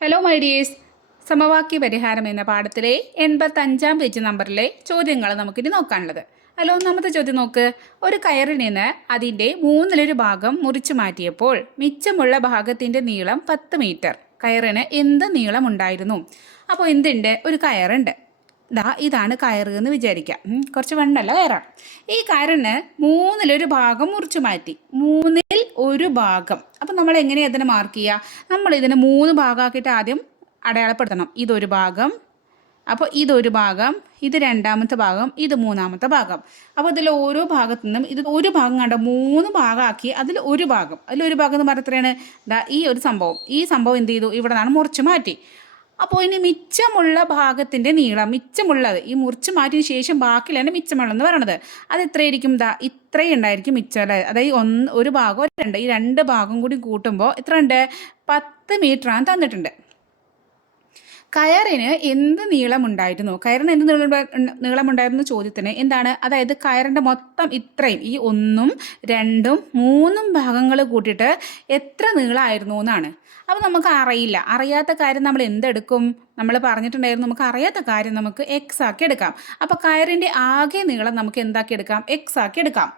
Hello my dears, സമവാക്യ പരിഹാരം എന്ന പാഠത്തിലെ 85-ാം പേജ് നമ്പറിലെ ചോദ്യങ്ങൾ നമുക്കിനി നോക്കാനുള്ളത്. ഹലോ, ഒന്നാമത്തെ ചോദ്യം നോക്ക്. ഒരു കയറിൽ നിന്ന് അതിൻ്റെ മൂന്നിലൊരു ഭാഗം മുറിച്ചു മാറ്റിയപ്പോൾ മിച്ചമുള്ള ഭാഗത്തിൻ്റെ നീളം 10 മീറ്റർ. കയറിന് എന്ത് നീളം ഉണ്ടായിരുന്നു? അപ്പോൾ എന്തുണ്ട്? ഒരു കയറുണ്ട്. ഇതാണ് കയറ് എന്ന് വിചാരിക്കാം. കുറച്ച് വണ്ണല്ല കയറാണ്. ഈ കയറിന് മൂന്നിലൊരു ഭാഗം മുറിച്ചു മാറ്റി. മൂന്നിൽ ഒരു ഭാഗം. അപ്പം നമ്മൾ എങ്ങനെയാണ് ഇതിനെ മാർക്ക് ചെയ്യുക? നമ്മൾ ഇതിനെ 3 ഭാഗമാക്കിയിട്ട് ആദ്യം അടയാളപ്പെടുത്തണം. ഇതൊരു ഭാഗം, അപ്പോൾ ഇതൊരു ഭാഗം, ഇത് രണ്ടാമത്തെ ഭാഗം, ഇത് മൂന്നാമത്തെ ഭാഗം. അപ്പോൾ ഇതിൽ ഓരോ ഭാഗത്തു നിന്നും ഇത് ഒരു ഭാഗം കണ്ട 3 ഭാഗമാക്കി അതിലൊരു ഭാഗം എന്ന് പറഞ്ഞാൽ എത്രയാണ്? ഈ ഒരു സംഭവം. ഈ സംഭവം എന്ത് ചെയ്തു? ഇവിടെ നിന്നാണ് മുറിച്ച് മാറ്റി. അപ്പോൾ ഇനി മിച്ചമുള്ള ഭാഗത്തിൻ്റെ നീളം, മിച്ചമുള്ളത് ഈ മുറിച്ച് മാറ്റിയ ശേഷം ബാക്കിയാണ് മിച്ചമുള്ളതെന്ന് പറയണത്. അത് എത്രയായിരിക്കും? ഇത്രയും ഉണ്ടായിരിക്കും മിച്ചം, അല്ലേ? അതായത് ഒരു ഭാഗം ഈ 2 ഭാഗം കൂടി കൂട്ടുമ്പോൾ എത്ര ഉണ്ട്? 10 മീറ്ററാണ് തന്നിട്ടുണ്ട്. കയറിന് എന്ത് നീളമുണ്ടായിരുന്നു? കയറിന് എന്ത് നീളമുണ്ടായിരുന്നു ചോദ്യത്തിന് എന്താണ്? അതായത് കയറിൻ്റെ മൊത്തം ഇത്രയും, ഈ 1, 2, 3 ഭാഗങ്ങൾ കൂട്ടിയിട്ട് എത്ര നീളമായിരുന്നു എന്നാണ്. അപ്പോൾ നമുക്ക് അറിയാത്ത കാര്യം നമ്മൾ എന്തെടുക്കും? നമ്മൾ പറഞ്ഞിട്ടുണ്ടായിരുന്നു നമുക്ക് അറിയാത്ത കാര്യം നമുക്ക് എക്സ് ആക്കി എടുക്കാം. അപ്പോൾ കയറിൻ്റെ ആകെ നീളം നമുക്ക് എന്താക്കി എടുക്കാം? എക്സ് ആക്കി എടുക്കാം.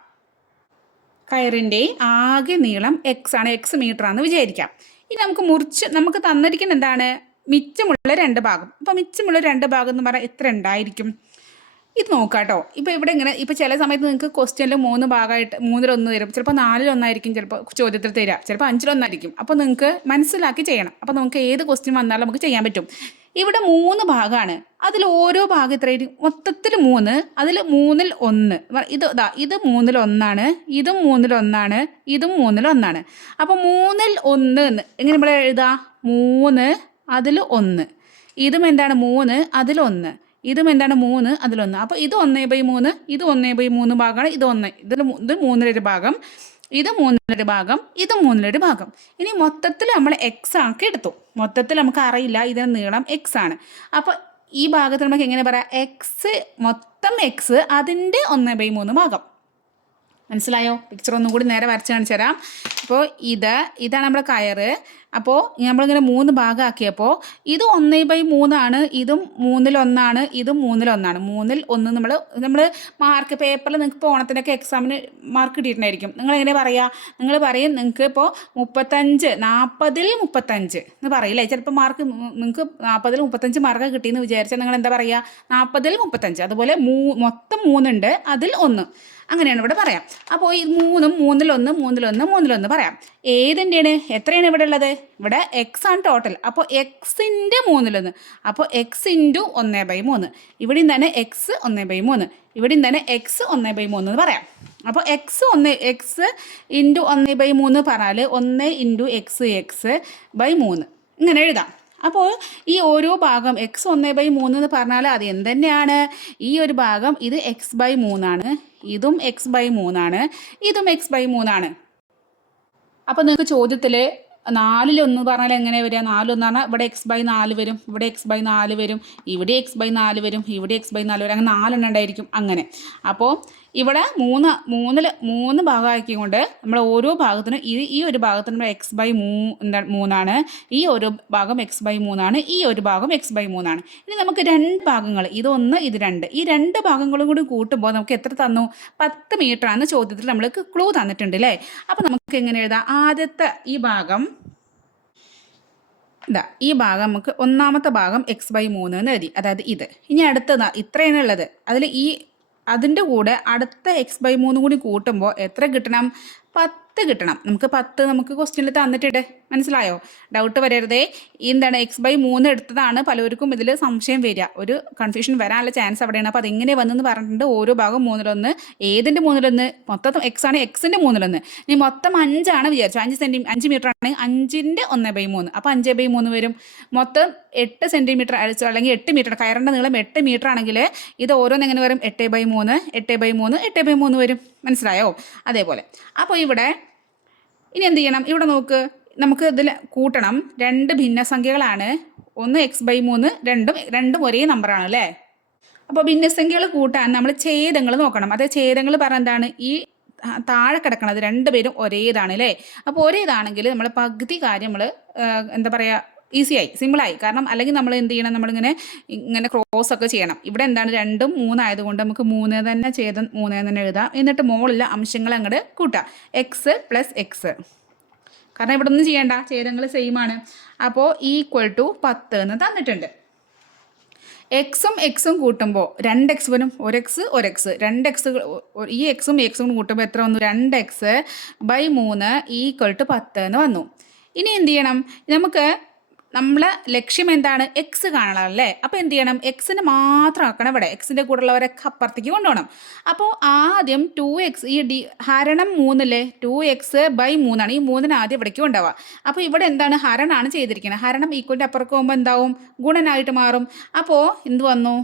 കയറിൻ്റെ ആകെ നീളം എക്സ് ആണ്, എക്സ് മീറ്റർ ആണെന്ന് വിചാരിക്കാം. ഇനി നമുക്ക് തന്നിരിക്കുന്ന എന്താണ്? മിച്ചമുള്ള 2 ഭാഗം. അപ്പോൾ മിച്ചമുള്ള 2 ഭാഗം എന്ന് പറഞ്ഞാൽ എത്ര ഉണ്ടായിരിക്കും? ഇത് നോക്കാം കേട്ടോ. ഇപ്പോൾ ഇവിടെ ഇങ്ങനെ ചില സമയത്ത് നിങ്ങൾക്ക് ക്വസ്റ്റ്യനിൽ 3 ഭാഗമായിട്ട് 3-1 തരും, ചിലപ്പോൾ 4-1 ചിലപ്പോൾ ചോദ്യത്തിൽ തരിക, ചിലപ്പോൾ 5-1 അപ്പോൾ നിങ്ങൾക്ക് മനസ്സിലാക്കി ചെയ്യണം. അപ്പോൾ നമുക്ക് ഏത് ക്വസ്റ്റ്യൻ വന്നാലും നമുക്ക് ചെയ്യാൻ പറ്റും. ഇവിടെ 3 ഭാഗമാണ്. അതിൽ ഓരോ ഭാഗം എത്രയായിരിക്കും? മൊത്തത്തിൽ 3, അതിൽ 3-1. ഇത് 3-1, ഇതും 3-1, ഇതും 3-1. അപ്പോൾ 3-1 എന്ന് എങ്ങനെ നമ്മൾ എഴുതാം? 3 അതിൽ 1. ഇതും എന്താണ്? 3 അതിൽ 1. ഇതും എന്താണ്? 3 അതിൽ 1. അപ്പോൾ ഇത് 1/3, ഇത് 1/3 ഭാഗമാണ്. ഇത് 3-1 ഭാഗം, ഇത് 3-1 ഭാഗം, ഇത് 3-1 ഭാഗം. ഇനി മൊത്തത്തിൽ നമ്മൾ എക്സ് ആക്കി എടുത്തു. മൊത്തത്തിൽ നമുക്ക് അറിയില്ല, ഇതിന് നീളം എക്സ് ആണ്. അപ്പോൾ ഈ ഭാഗത്ത് നമുക്ക് എങ്ങനെ പറയാം? എക്സ്, മൊത്തം എക്സ്, അതിൻ്റെ 1/3 ഭാഗം. മനസ്സിലായോ? പിക്ചർ ഒന്നും കൂടി നേരെ വരച്ച് കാണിച്ചു തരാം. അപ്പോൾ ഇതാണ് നമ്മുടെ കയറ്. അപ്പോൾ നമ്മളിങ്ങനെ 3 ഭാഗമാക്കിയപ്പോൾ ഇത് 1/3 ആണ്, ഇതും 3-1, ഇതും 3-1. 3-1 നമ്മൾ മാർക്ക് പേപ്പറിൽ നിങ്ങൾക്ക് ഓണത്തിനൊക്കെ എക്സാമിന് മാർക്ക് കിട്ടിയിട്ടുണ്ടായിരിക്കും. നിങ്ങൾ എങ്ങനെ പറയുക? നിങ്ങൾ പറയും നിങ്ങൾക്ക് ഇപ്പോൾ 35, 40-35 എന്ന് പറയില്ലേ? ചിലപ്പോൾ മാർക്ക് നിങ്ങൾക്ക് 40-35 മാർക്ക് കിട്ടിയെന്ന് വിചാരിച്ചാൽ നിങ്ങൾ എന്താ പറയുക? 40-35. അതുപോലെ മൊത്തം 3 ഉണ്ട്, അതിൽ 1, അങ്ങനെയാണ് ഇവിടെ പറയാം. അപ്പോൾ ഈ 3-ഉം 3-1 പറയാം. ഏതിൻ്റെയാണ്? എത്രയാണ് ഇവിടെ ഉള്ളത്? ഇവിടെ എക്സ് ആണ് ടോട്ടൽ. അപ്പോൾ എക്സിൻ്റെ 3-1, അപ്പോൾ എക്സ് ഇൻറ്റു 1/3. ഇവിടെയും തന്നെ എക്സ് 1/3, ഇവിടെയും തന്നെ എക്സ് 1/3 എന്ന് പറയാം. അപ്പോൾ എക്സ് ഇൻറ്റു 1/3 പറഞ്ഞാൽ 1 ഇൻറ്റു x/3 ഇങ്ങനെ എഴുതാം. അപ്പോൾ ഈ ഓരോ ഭാഗം എക്സ് 1/3 എന്ന് പറഞ്ഞാൽ അത് എന്തുതന്നെയാണ്? ഈ ഒരു ഭാഗം ഇത് x/3 ആണ്, ഇതും x/3 ആണ്, ഇതും x/3 ആണ്. അപ്പോൾ നിങ്ങൾക്ക് ചോദ്യത്തിൽ 4-1 പറഞ്ഞാൽ എങ്ങനെ വരിക? 4-1 പറഞ്ഞാൽ ഇവിടെ x/4 വരും, ഇവിടെ x/4 വരും, ഇവിടെ x/4 വരും, ഇവിടെ x/4 വരും, അങ്ങനെ 4 ഉണ്ടായിരിക്കും അങ്ങനെ. അപ്പോൾ ഇവിടെ 3 ഭാഗമാക്കിക്കൊണ്ട് നമ്മൾ ഓരോ ഭാഗത്തിനും ഈ ഒരു ഭാഗത്തിന് നമ്മൾ x/3 ആണ്, ഈ ഒരു ഭാഗം x/3 ആണ്, ഈ ഒരു ഭാഗം x/3 ആണ്. ഇനി നമുക്ക് 2 ഭാഗങ്ങൾ, ഇത് 1, ഇത് 2, ഈ 2 ഭാഗങ്ങളും കൂടി കൂട്ടുമ്പോൾ നമുക്ക് എത്ര തന്നു? 10 മീറ്റർ ആണ് ചോദ്യത്തിൽ നമ്മൾക്ക് ക്ലൂ തന്നിട്ടുണ്ട് അല്ലേ? അപ്പോൾ നമുക്ക് എങ്ങനെ എഴുതാം? ആദ്യത്തെ ഈ ഭാഗം ഈ ഭാഗം നമുക്ക് ഒന്നാമത്തെ ഭാഗം x/3 എന്ന് എഴുതി, അതായത് ഇത്. ഇനി അടുത്തത് ഇത്രയാണ് ഉള്ളത്. അതിൻ്റെ കൂടെ അടുത്ത x/3 കൂടി കൂട്ടുമ്പോൾ എത്ര കിട്ടണം? 10 കിട്ടണം. നമുക്ക് ക്വസ്റ്റ്യനിൽ തന്നിട്ടുണ്ട്. മനസ്സിലായോ? ഡൗട്ട് വരരുതേ. എന്താണ്? x/3 എടുത്തതാണ് പലർക്കും ഇതിൽ സംശയം വരിക, ഒരു കൺഫ്യൂഷൻ വരാനുള്ള ചാൻസ് അവിടെയാണ്. അപ്പോൾ അതെങ്ങനെ വന്നെന്ന് പറഞ്ഞിട്ടുണ്ട്. ഓരോ ഭാഗം 3-1, ഏതിൻ്റെ 3-1? മൊത്തം എക്സ് ആണ്, എക്സിൻ്റെ 3-1. ഇനി മൊത്തം 5 ആണ് വിചാരിച്ചു, 5 മീറ്റർ ആണ്, 5ൻ്റെ 1/3, അപ്പോൾ 5/3 വരും. മൊത്തം 8 സെൻറ്റിമീറ്റർ അല്ലെങ്കിൽ 8 മീറ്റർ, കയറിൻ്റെ നീളം 8 മീറ്റർ ആണെങ്കിൽ ഇത് ഓരോന്ന് എങ്ങനെ വരും? 8/3, 8/3, 8/3 വരും. മനസ്സിലായോ? അതേപോലെ അപ്പോൾ ഇവിടെ ഇനി എന്ത് ചെയ്യണം? ഇവിടെ നോക്ക്, നമുക്ക് ഇതിൽ കൂട്ടണം. 2 ഭിന്നസംഖ്യകളാണ്, ഒന്ന് x/3, രണ്ടും ഒരേ നമ്പറാണ് അല്ലേ? അപ്പോൾ ഭിന്നസംഖ്യകൾ കൂട്ടാൻ നമ്മൾ ഛേദങ്ങൾ നോക്കണം. അത് ഛേദങ്ങൾ പറഞ്ഞാൽ എന്താണ്? ഈ താഴെ കിടക്കണത് 2 പേരും ഒരേതാണ് അല്ലേ? അപ്പോൾ ഒരേതാണെങ്കിൽ നമ്മൾ പകുതി കാര്യം നമ്മൾ എന്താ പറയുക, ഈസിയായി, സിമ്പിളായി. കാരണം അല്ലെങ്കിൽ നമ്മൾ എന്ത് ചെയ്യണം, നമ്മളിങ്ങനെ ഇങ്ങനെ ക്രോസ് ഒക്കെ ചെയ്യണം. ഇവിടെ എന്താണ് 2ഉം 3 ആയതുകൊണ്ട് നമുക്ക് 3 തന്നെ ഛേദം 3 തന്നെ എഴുതാം. എന്നിട്ട് മുകളിലെ അംശങ്ങൾ അങ്ങോട്ട് കൂട്ടാം, എക്സ് പ്ലസ് എക്സ്. കാരണം ഇവിടെ ഒന്നും ചെയ്യേണ്ട, ഛേദങ്ങൾ സെയിം ആണ്. അപ്പോൾ ഈക്വൽ ടു 10 എന്ന് തന്നിട്ടുണ്ട്. എക്സും എക്സും കൂട്ടുമ്പോൾ 2x വരും, 1x 1x 2x, ഈ എക്സും എക്സും കൂട്ടുമ്പോൾ എത്ര വന്നു, 2x/3 ഈക്വൽ ടു 10 എന്ന് വന്നു. ഇനി എന്ത് ചെയ്യണം, നമുക്ക് നമ്മളെ ലക്ഷ്യം എന്താണ്, എക്സ് കാണണം അല്ലേ. അപ്പോൾ എന്ത് ചെയ്യണം, എക്സിന് മാത്രം ആക്കണം ഇവിടെ, എക്സിൻ്റെ കൂടെയുള്ളവരൊക്കെ അപ്പുറത്തേക്ക് കൊണ്ടുപോകണം. അപ്പോൾ ആദ്യം 2x, ഈ ഹരണം 3 2x/3 ആണ്, ഈ 3 ആദ്യം ഇവിടേക്ക് കൊണ്ടുപോവുക. അപ്പോൾ ഇവിടെ എന്താണ്, ഹരണമാണ് ചെയ്തിരിക്കുന്നത്. ഹരണം ഈക്വലിൻ്റെ അപ്പുറത്ത് പോകുമ്പോൾ എന്താവും, ഗുണനായിട്ട് മാറും. അപ്പോൾ എന്ത് വന്നു,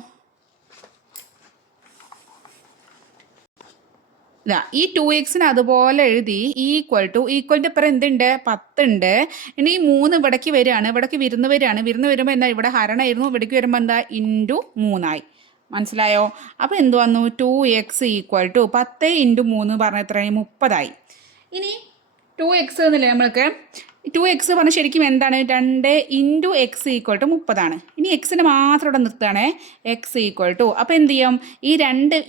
ഇതാ ഈ 2x അതുപോലെ എഴുതി ഈക്വലിൻ്റെ ഇപ്പുറം എന്തുണ്ട്, 10 ഉണ്ട്. ഇനി ഈ 3 ഇവിടേക്ക് വരികയാണ്, ഇവിടേക്ക് വിരുന്ന് വരുമ്പോൾ എന്താ, ഇവിടെ ഹരണമായിരുന്നു, ഇവിടേക്ക് വരുമ്പോൾ എന്താ ഇൻറ്റു 3 മനസ്സിലായോ. അപ്പോൾ എന്ത് വന്നു, 2x ഈക്വൽ ടു 10 × 3 പറഞ്ഞാൽ എത്രയായി, 30. ഇനി 2x എന്നില്ലേ, നമ്മൾക്ക് 2x പറഞ്ഞാൽ ശരിക്കും എന്താണ്, 2 × x ഈക്വൽ ടു 30. ഇനി എക്സിന് മാത്രം ഇവിടെ നിർത്തുകയാണേ, x ഈക്വൽ ടു, അപ്പോൾ എന്ത് ചെയ്യും, ഈ 2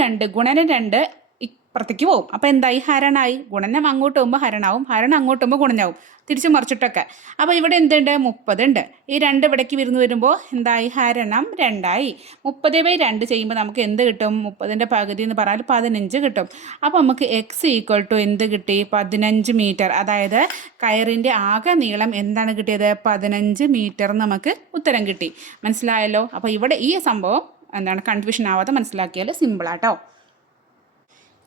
× 2 ഗുണനം 2 ഇപ്പുറത്തേക്ക് പോകും. അപ്പോൾ എന്തായി, ഹരണായി. ഗുണനം അങ്ങോട്ട് പോകുമ്പോൾ ഹരണാവും, ഹരണം അങ്ങോട്ട് പോകുമ്പോൾ ഗുണനാവും, തിരിച്ചു മറിച്ചിട്ടൊക്കെ. അപ്പോൾ ഇവിടെ എന്തുണ്ട്, 30 ഉണ്ട്. ഈ 2 ഇവിടേക്ക് വിരുന്ന് വരുമ്പോൾ എന്തായി, ഹരണം 2 30/2 ചെയ്യുമ്പോൾ നമുക്ക് എന്ത് കിട്ടും, 30ൻ്റെ പകുതി എന്ന് പറഞ്ഞാൽ 15 കിട്ടും. അപ്പോൾ നമുക്ക് x ഈക്വൽ ടു എന്ത് കിട്ടി, 15 മീറ്റർ. അതായത് കയറിൻ്റെ ആകെ നീളം എന്താണ് കിട്ടിയത്, 15 മീറ്റർ നമുക്ക് ഉത്തരം കിട്ടി. മനസ്സിലായല്ലോ. അപ്പോൾ ഇവിടെ ഈ സംഭവം എന്താണ്, കൺഫ്യൂഷൻ ആവാതെ മനസ്സിലാക്കിയാൽ സിമ്പിളാട്ടോ.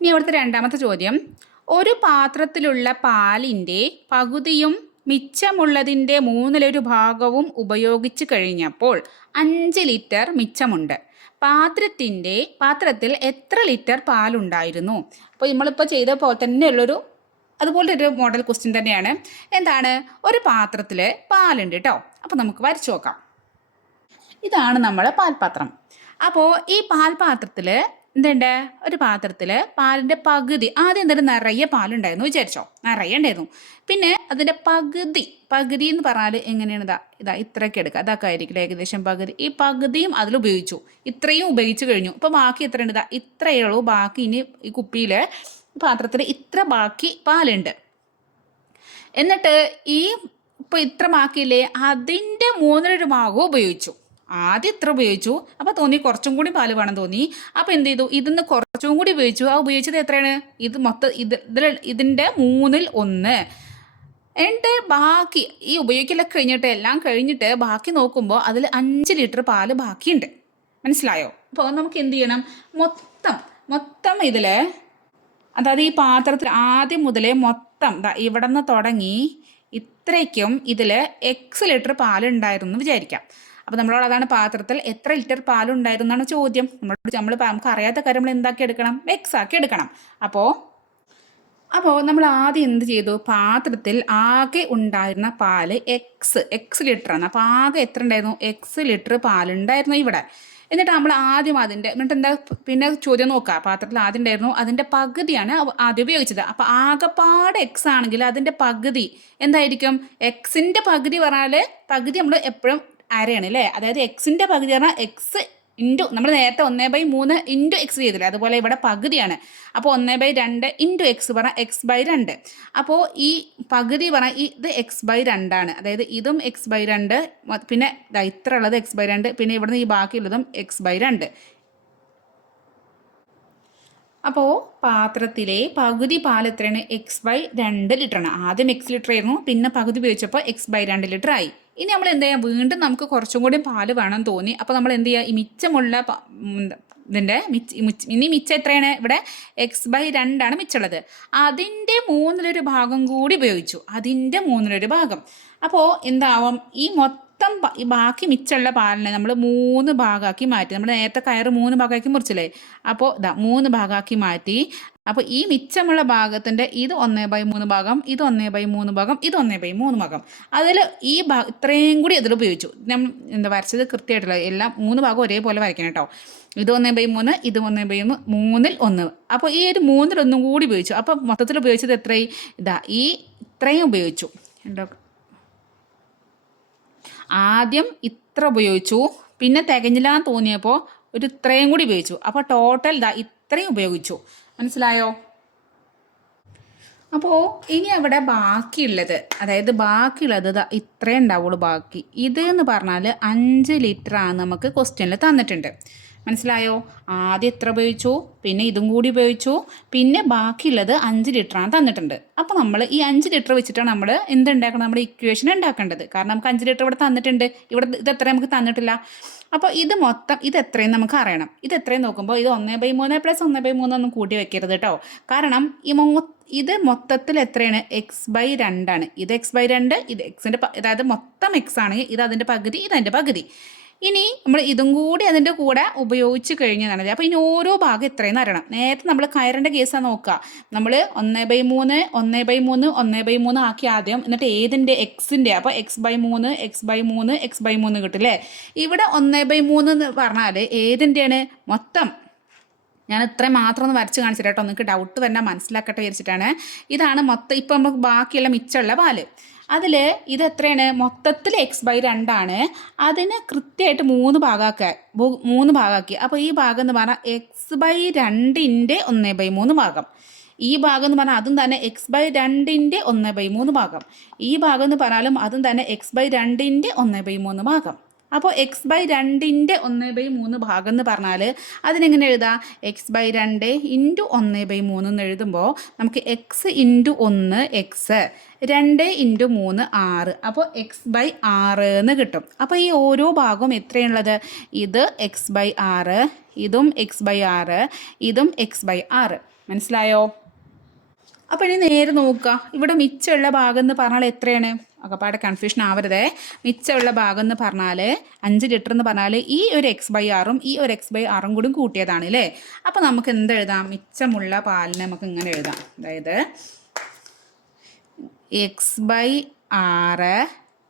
ഇനി അവിടുത്തെ രണ്ടാമത്തെ ചോദ്യം, ഒരു പാത്രത്തിലുള്ള പാലിൻ്റെ പകുതിയും മിച്ചമുള്ളതിൻ്റെ 1/3 ഭാഗവും ഉപയോഗിച്ച് കഴിഞ്ഞപ്പോൾ 5 ലിറ്റർ മിച്ചമുണ്ട്. പാത്രത്തിൽ എത്ര ലിറ്റർ പാലുണ്ടായിരുന്നു? അപ്പോൾ നമ്മളിപ്പോൾ ചെയ്ത പോലെ തന്നെയുള്ളൊരു അതുപോലൊരു മോഡൽ ക്വസ്റ്റ്യൻ തന്നെയാണ്. എന്താണ്, ഒരു പാത്രത്തിൽ പാലുണ്ട് കേട്ടോ. അപ്പോൾ നമുക്ക് വരച്ചു നോക്കാം. ഇതാണ് നമ്മുടെ പാൽപാത്രം. അപ്പോൾ ഈ പാൽപാത്രത്തിൽ എന്തുണ്ട്, ഒരു പാത്രത്തിൽ പാലിൻ്റെ പകുതി, ആദ്യം എന്തായാലും നിറയെ പാലുണ്ടായിരുന്നു വിചാരിച്ചോ, നിറയെ ഉണ്ടായിരുന്നു. പിന്നെ അതിൻ്റെ പകുതി എന്ന് പറഞ്ഞാൽ എങ്ങനെയാണ്, ഇതാ ഇത്രയൊക്കെ എടുക്കുക, അതൊക്കെ ആയിരിക്കില്ല ഏകദേശം പകുതി. ഈ പകുതിയും അതിൽ ഉപയോഗിച്ചു, ഇത്രയും ഉപയോഗിച്ച് കഴിഞ്ഞു. ഇപ്പോൾ ബാക്കി എത്ര ഉണ്ട്, ഇത്രയേ ഉള്ളൂ ബാക്കി. ഇനി ഈ കുപ്പിയിൽ പാത്രത്തിൽ ഇത്ര ബാക്കി പാലുണ്ട്. എന്നിട്ട് ഈ ഇപ്പോൾ ഇത്ര ബാക്കിയില്ലേ, അതിൻ്റെ 1/3 ഭാഗവും ഉപയോഗിച്ചു. ആദ്യം ഇത്ര ഉപയോഗിച്ചു, അപ്പോൾ തോന്നി കുറച്ചും കൂടി പാല് വേണം തോന്നി. അപ്പോൾ എന്ത് ചെയ്തു, ഇതിന്ന് കുറച്ചും കൂടി ഉപയോഗിച്ചു. ആ ഉപയോഗിച്ചത് എത്രയാണ്, ഇത് മൊത്തം ഇതിൻ്റെ 1/3. എന്നിട്ട് ബാക്കി ഈ ഉപയോഗിക്കലൊക്കെ കഴിഞ്ഞിട്ട് എല്ലാം കഴിഞ്ഞിട്ട് ബാക്കി നോക്കുമ്പോൾ അതിൽ 5 ലിറ്റർ പാല് ബാക്കിയുണ്ട്. മനസ്സിലായോ. അപ്പോൾ നമുക്ക് എന്ത് ചെയ്യണം, മൊത്തം ഇതിൽ, അതായത് ഈ പാത്രത്തിൽ ആദ്യം മുതലേ മൊത്തം ഇവിടെ നിന്ന് തുടങ്ങി ഇത്രയ്ക്കും ഇതിൽ x ലിറ്റർ പാലുണ്ടായിരുന്നു വിചാരിക്കാം. അപ്പോൾ നമ്മളോട് അതാണ്, പാത്രത്തിൽ എത്ര ലിറ്റർ പാലുണ്ടായിരുന്നു എന്നാണ് ചോദ്യം. നമുക്ക് അറിയാത്ത കാര്യം നമ്മൾ എന്താക്കി എടുക്കണം, x ആക്കി എടുക്കണം. അപ്പോൾ നമ്മൾ ആദ്യം എന്ത് ചെയ്തു, പാത്രത്തിൽ ആകെ ഉണ്ടായിരുന്ന പാല് x ലിറ്ററാണ്. അപ്പോൾ ആകെ എത്ര ഉണ്ടായിരുന്നു, x ലിറ്റർ പാലുണ്ടായിരുന്നു ഇവിടെ. എന്നിട്ട് നമ്മൾ ആദ്യം എന്നിട്ട് എന്താ, പിന്നെ ചോദ്യം നോക്കുക, പാത്രത്തിൽ ആദ്യം ഉണ്ടായിരുന്നു, അതിൻ്റെ പകുതിയാണ് ആദ്യം ഉപയോഗിച്ചത്. അപ്പോൾ ആകെപ്പാട് x ആണെങ്കിൽ അതിൻ്റെ പകുതി എന്തായിരിക്കും, എക്സിൻ്റെ പകുതി പറഞ്ഞാൽ പകുതി നമ്മൾ എപ്പോഴും അരയാണ് അല്ലേ. അതായത് എക്സിൻ്റെ പകുതി പറഞ്ഞാൽ x ഇൻറ്റു, നമ്മൾ നേരത്തെ 1/3 ഇൻറ്റു x ചെയ്തില്ലേ, അതുപോലെ ഇവിടെ പകുതിയാണ്. അപ്പോൾ 1/2 ഇൻറ്റു x പറഞ്ഞാൽ x/2. അപ്പോൾ ഈ പകുതി പറഞ്ഞാൽ ഇത് x/2 ആണ്. അതായത് ഇതും x/2, പിന്നെ ഇത്ര ഉള്ളത് x/2, പിന്നെ ഇവിടുന്ന് ഈ ബാക്കിയുള്ളതും x/2. അപ്പോൾ പാത്രത്തിലെ പകുതി പാൽ എത്രയാണ്, x/2 ലിറ്ററാണ്. ആദ്യം x ലിറ്റർ ആയിരുന്നു, പിന്നെ പകുതി ഉപയോഗിച്ചപ്പോൾ x/2 ലിറ്റർ ആയി. ഇനി നമ്മൾ എന്ത് ചെയ്യാം, വീണ്ടും നമുക്ക് കുറച്ചും കൂടി പാല് വേണം തോന്നി. അപ്പോൾ നമ്മൾ എന്ത് ചെയ്യുക, ഈ മിച്ചമുള്ള ഇതിൻ്റെ ഇനി മിച്ചം എത്രയാണ്, ഇവിടെ x/2 ആണ് മിച്ചമുള്ളത്. അതിൻ്റെ 1/3 ഭാഗം കൂടി ഉപയോഗിച്ചു, അതിൻ്റെ 1/3 ഭാഗം. അപ്പോൾ എന്താവും, ഈ ബാക്കി മിച്ചമുള്ള പാലിനെ നമ്മൾ 3 ഭാഗമാക്കി മാറ്റി. നമ്മൾ നേരത്തെ കയറ് 3 ഭാഗമാക്കി മുറിച്ചില്ലേ, അപ്പോൾ 3 ഭാഗമാക്കി മാറ്റി. അപ്പോൾ ഈ മിച്ചമുള്ള ഭാഗത്തിൻ്റെ ഇത് 1/3 ഭാഗം, ഇത് 1/3 ഭാഗം, ഇത് 1/3 ഭാഗം. അതിൽ ഈ ഇത്രയും കൂടി ഇതിൽ ഉപയോഗിച്ചു. നമ്മൾ വരച്ചത് കൃത്യമായിട്ടുള്ള എല്ലാം 3 ഭാഗം ഒരേപോലെ വരയ്ക്കണം കേട്ടോ. ഇത് 1/3, ഇത് 1/3, 3-ൽ 1. അപ്പോൾ ഈ ഒരു 3-ൽ 1 കൂടി ഉപയോഗിച്ചു. അപ്പോൾ മൊത്തത്തിൽ ഉപയോഗിച്ചത് എത്രയും, ഈ ഇത്രയും ഉപയോഗിച്ചു. ആദ്യം ഇത്ര ഉപയോഗിച്ചു, പിന്നെ തികഞ്ഞില്ല എന്ന് തോന്നിയപ്പോൾ ഒരു ഇത്രയും കൂടി ഉപയോഗിച്ചു. അപ്പോൾ ടോട്ടൽ ഇതാ ഇത്രയും ഉപയോഗിച്ചു. മനസ്സിലായോ? അപ്പോൾ ഇനി അവിടെ ബാക്കിയുള്ളത്, അതായത് ബാക്കിയുള്ളത് ഇത്രേ ഉണ്ടാവുള്ളൂ ബാക്കി. ഇത് എന്ന് പറഞ്ഞാൽ 5 ലിറ്ററാണ് നമുക്ക് ക്വസ്റ്റ്യനിൽ തന്നിട്ടുണ്ട്. മനസ്സിലായോ? ആദ്യം എത്ര ഉപയോഗിച്ചു, പിന്നെ ഇതും കൂടി ഉപയോഗിച്ചു, പിന്നെ ബാക്കിയുള്ളത് 5 ലിറ്ററാണ് തന്നിട്ടുണ്ട്. അപ്പോൾ നമ്മൾ ഈ 5 ലിറ്റർ വെച്ചിട്ടാണ് നമ്മൾ എന്തുണ്ടാക്കണം, നമ്മുടെ ഇക്വേഷൻ ഉണ്ടാക്കേണ്ടത്. കാരണം നമുക്ക് 5 ലിറ്റർ ഇവിടെ തന്നിട്ടുണ്ട്, ഇവിടെ ഇത് എത്ര നമുക്ക് തന്നിട്ടില്ല. അപ്പോൾ ഇത് മൊത്തം ഇത് എത്രയും നമുക്ക് അറിയണം. ഇത് എത്രയും നോക്കുമ്പോൾ ഇത് 1/3 + 1/3 ഒന്നും കൂട്ടി വെക്കരുത് കേട്ടോ. കാരണം ഇത് മൊത്തത്തിൽ എത്രയാണ്, x/2 ആണ്. ഇത് x/2, ഇത് എക്സിൻ്റെ, അതായത് മൊത്തം എക്സ് ആണെങ്കിൽ ഇത് അതിൻ്റെ പകുതി, ഇത് അതിൻ്റെ പകുതി. ഇനി നമ്മൾ ഇതും കൂടി അതിൻ്റെ കൂടെ ഉപയോഗിച്ച് കഴിഞ്ഞതാണ്. അപ്പോൾ ഇനി ഓരോ ഭാഗം എത്രയെന്ന് അറിയണം. നേരത്തെ നമ്മൾ കയറിൻ്റെ കേസാണ് നോക്കുക. നമ്മൾ 1/3 1/3 1/3 ആക്കി ആദ്യം, എന്നിട്ട് ഏതിൻ്റെ എക്സിൻ്റെ, അപ്പോൾ x/3 x/3 x/3 കിട്ടില്ലേ. ഇവിടെ 1/3 എന്ന് പറഞ്ഞാൽ ഏതിൻ്റെയാണ്, മൊത്തം. ഞാൻ ഇത്രയും മാത്രം ഒന്ന് വരച്ച് കാണിച്ചിട്ട് കേട്ടോ, നിങ്ങൾക്ക് ഡൗട്ട് വന്നാൽ മനസ്സിലാക്കട്ടെ വിചാരിച്ചിട്ടാണ്. ഇതാണ് മൊത്തം. ഇപ്പം നമുക്ക് ബാക്കിയുള്ള മിച്ചമുള്ള പാല്, അതിൽ ഇത് എത്രയാണ്, മൊത്തത്തിൽ x/2 ആണ്. അതിന് കൃത്യമായിട്ട് 3 ഭാഗമാക്കി. അപ്പോൾ ഈ ഭാഗം എന്ന് പറഞ്ഞാൽ x/2ൻ്റെ 1/3 ഭാഗം. ഈ ഭാഗം എന്ന് പറഞ്ഞാൽ അതും തന്നെ x/2ൻ്റെ 1/3 ഭാഗം. ഈ ഭാഗം എന്ന് പറഞ്ഞാലും അതും തന്നെ x/2ൻ്റെ 1/3 ഭാഗം. അപ്പോൾ x/2ൻ്റെ 1/3 ഭാഗം എന്ന് പറഞ്ഞാൽ അതിനെങ്ങനെ എഴുതാം, x/2 × 1/3 എന്ന് എഴുതുമ്പോൾ നമുക്ക് x × 1 x, 2 × 3 6, അപ്പോൾ x/6 എന്ന് കിട്ടും. അപ്പോൾ ഈ ഓരോ ഭാഗവും എത്രയാണുള്ളത്, ഇത് x/6, ഇതും x/6, ഇതും x/6. മനസ്സിലായോ? അപ്പോൾ ഇനി നേരെ നോക്കുക, ഇവിടെ മിച്ചമുള്ള ഭാഗം എന്ന് പറഞ്ഞാൽ എത്രയാണ്, അകപ്പാടെ കൺഫ്യൂഷൻ ആവരുതേ. മിച്ചമുള്ള ഭാഗം എന്ന് പറഞ്ഞാൽ 5 ലിറ്റർ എന്ന് പറഞ്ഞാൽ ഈ ഒരു x/6ഉം ഈ ഒരു x/6ഉം കൂടി കൂട്ടിയതാണ് അല്ലേ. അപ്പോൾ നമുക്ക് എന്ത് എഴുതാം, മിച്ചമുള്ള പാലിനെ നമുക്ക് ഇങ്ങനെ എഴുതാം. അതായത് x/6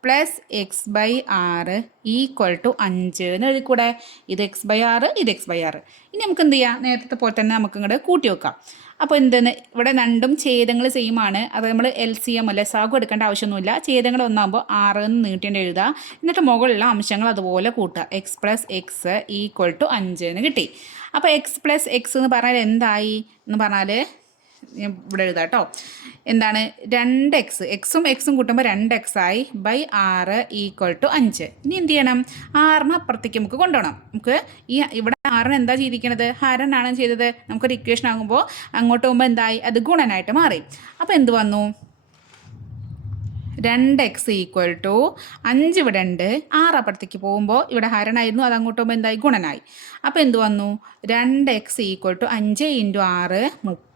+ x/6 = 5 എന്ന് എഴുതിക്കൂടെ. ഇത് x/6, ഇത് x/6. ഇനി നമുക്ക് എന്ത് ചെയ്യാം, നേരത്തെ പോലെ തന്നെ നമുക്ക് ഇങ്ങോട്ട് കൂട്ടി വെക്കാം. അപ്പോൾ എന്തെന്ന്, ഇവിടെ രണ്ടും ഛേദങ്ങൾ സെയിം ആണ്. അത് നമ്മൾ LCM ലസാഗു എടുക്കേണ്ട ആവശ്യമൊന്നുമില്ല. ഛേദങ്ങൾ ഒന്നാകുമ്പോൾ 6 എന്ന് നീട്ടേണ്ട എഴുതുക. എന്നിട്ട് മുകളിലുള്ള അംശങ്ങൾ അതുപോലെ കൂട്ടുക. x + x = 5 എന്ന് കിട്ടി. അപ്പോൾ x + x എന്ന് പറഞ്ഞാൽ എന്തായി എന്ന് പറഞ്ഞാൽ, ഞാൻ ഇവിടെ എഴുതാം കേട്ടോ. എന്താണ്, 2x, എക്സും എക്സും കൂട്ടുമ്പോൾ 2x ആയി, /6 = 5. ഇനി എന്ത് ചെയ്യണം, 6ന് അപ്പുറത്തേക്ക് നമുക്ക് കൊണ്ടുപോകണം. നമുക്ക് ഈ ഇവിടെ 6ന് എന്താ ചെയ്തിരിക്കുന്നത്, ഹരനാണ് ചെയ്തത്. നമുക്കൊരു ഇക്വേഷൻ ആകുമ്പോൾ അങ്ങോട്ട് പോകുമ്പോൾ എന്തായി, അത് ഗുണനായിട്ട് മാറി. അപ്പോൾ എന്ത് വന്നു, 2x = 5 ഇവിടെ ഉണ്ട്. 6 അപ്പുറത്തേക്ക് പോകുമ്പോൾ ഇവിടെ ഹരണമായിരുന്നു, അത് അങ്ങോട്ട് പോകുമ്പോൾ എന്തായി, ഗുണനായി. അപ്പോൾ എന്ത് വന്നു, 2x = 5 × 6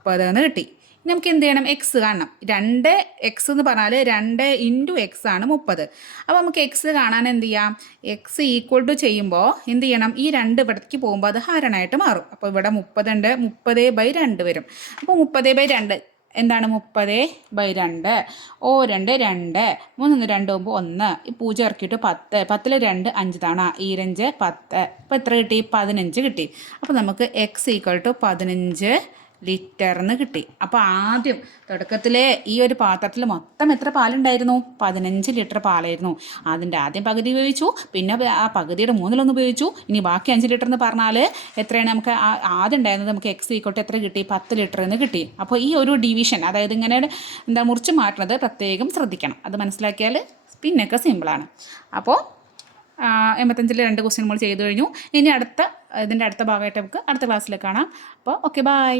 30 എന്ന് കിട്ടി. നമുക്ക് എന്ത് ചെയ്യണം, എക്സ് കാണണം. 2x എന്ന് പറഞ്ഞാൽ 2 × x ആണ് 30. അപ്പോൾ നമുക്ക് എക്സ് കാണാൻ എന്ത് ചെയ്യാം, x = ചെയ്യുമ്പോൾ എന്ത് ചെയ്യണം, ഈ 2 ഇവിടേക്ക് പോകുമ്പോൾ അത് ഹരണമായിട്ട് മാറും. അപ്പോൾ ഇവിടെ 30 ഉണ്ട്, 30/2 വരും. അപ്പോൾ 30/2 എന്താണ്, 30/2. 2 2, 3 2 പോകുമ്പോൾ 1, ഈ 0 ഇറക്കിയിട്ട് 10, 10ൽ 2 5 തവണ, 5 10. അപ്പോൾ എത്ര കിട്ടി, 15 കിട്ടി. അപ്പോൾ നമുക്ക് x = 15 ലിറ്റർ എന്ന് കിട്ടി. അപ്പോൾ ആദ്യം തുടക്കത്തിലെ ഈ ഒരു പാത്രത്തിൽ മൊത്തം എത്ര പാലുണ്ടായിരുന്നു, 15 ലിറ്റർ പാലായിരുന്നു. അതിൻ്റെ ആദ്യം പകുതി ഉപയോഗിച്ചു, പിന്നെ ആ പകുതിയുടെ 1/3 ഉപയോഗിച്ചു. ഇനി ബാക്കി 5 ലിറ്റർ എന്ന് പറഞ്ഞാൽ എത്രയാണ്, നമുക്ക് ആദ്യം ഉണ്ടായിരുന്നത് നമുക്ക് x = എത്ര കിട്ടി, 10 ലിറ്റർ എന്ന് കിട്ടി. അപ്പോൾ ഈ ഒരു ഡിവിഷൻ, അതായത് ഇങ്ങനെ മുറിച്ച് മാറ്റുന്നത് പ്രത്യേകം ശ്രദ്ധിക്കണം. അത് മനസ്സിലാക്കിയാൽ പിന്നെയൊക്കെ സിമ്പിളാണ്. അപ്പോൾ 85-ൽ 2 ക്വസ്റ്റ്യൻ നമ്മൾ ചെയ്തു കഴിഞ്ഞു. ഇനി ഇതിൻ്റെ അടുത്ത ഭാഗമായിട്ട് നമുക്ക് അടുത്ത ക്ലാസ്സിൽ കാണാം. അപ്പോൾ ഓക്കെ, ബൈ.